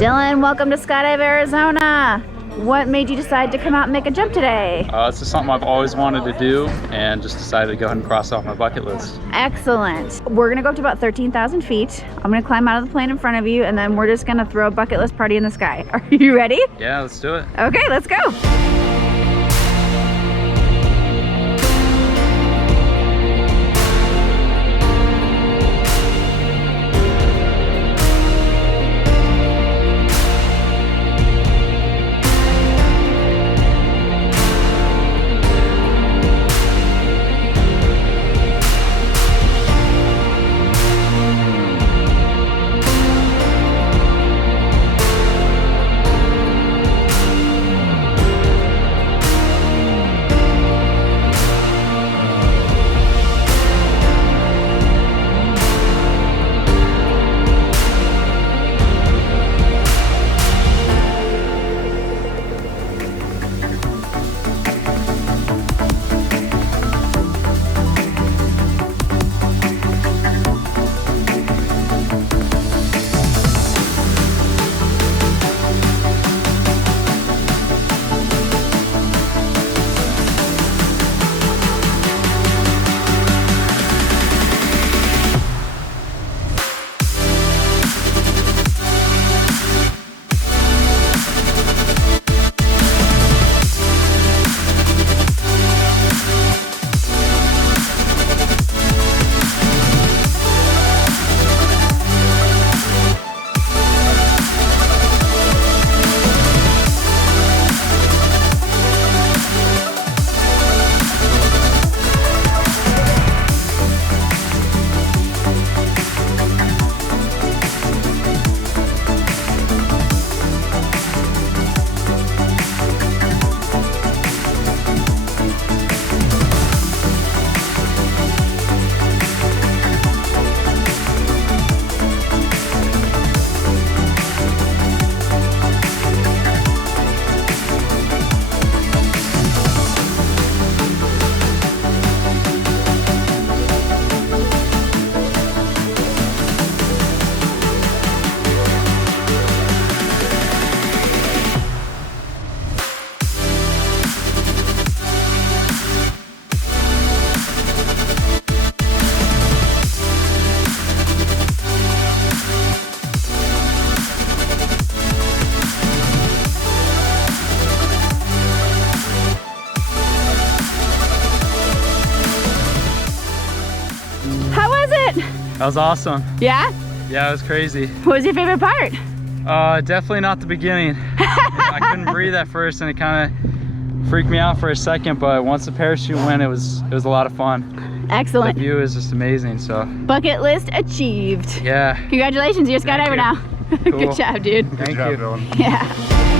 Dylan, welcome to Skydive Arizona. What made you decide to come out and make a jump today? It's just something I've always wanted to do and just decided to go ahead and cross off my bucket list. Excellent. We're gonna go up to about 13,000 feet. I'm gonna climb out of the plane in front of you and then we're just gonna throw a bucket list party in the sky. Are you ready? Yeah, let's do it. Okay, let's go. That was awesome. Yeah? Yeah, it was crazy. What was your favorite part? Definitely not the beginning. I couldn't breathe at first and it kind of freaked me out for a second, but once the parachute went, it was a lot of fun. Excellent. The view is just amazing, so. Bucket list achieved. Yeah. Congratulations, you're a skydiver now. Cool. Good job, dude. Thank you. Yeah.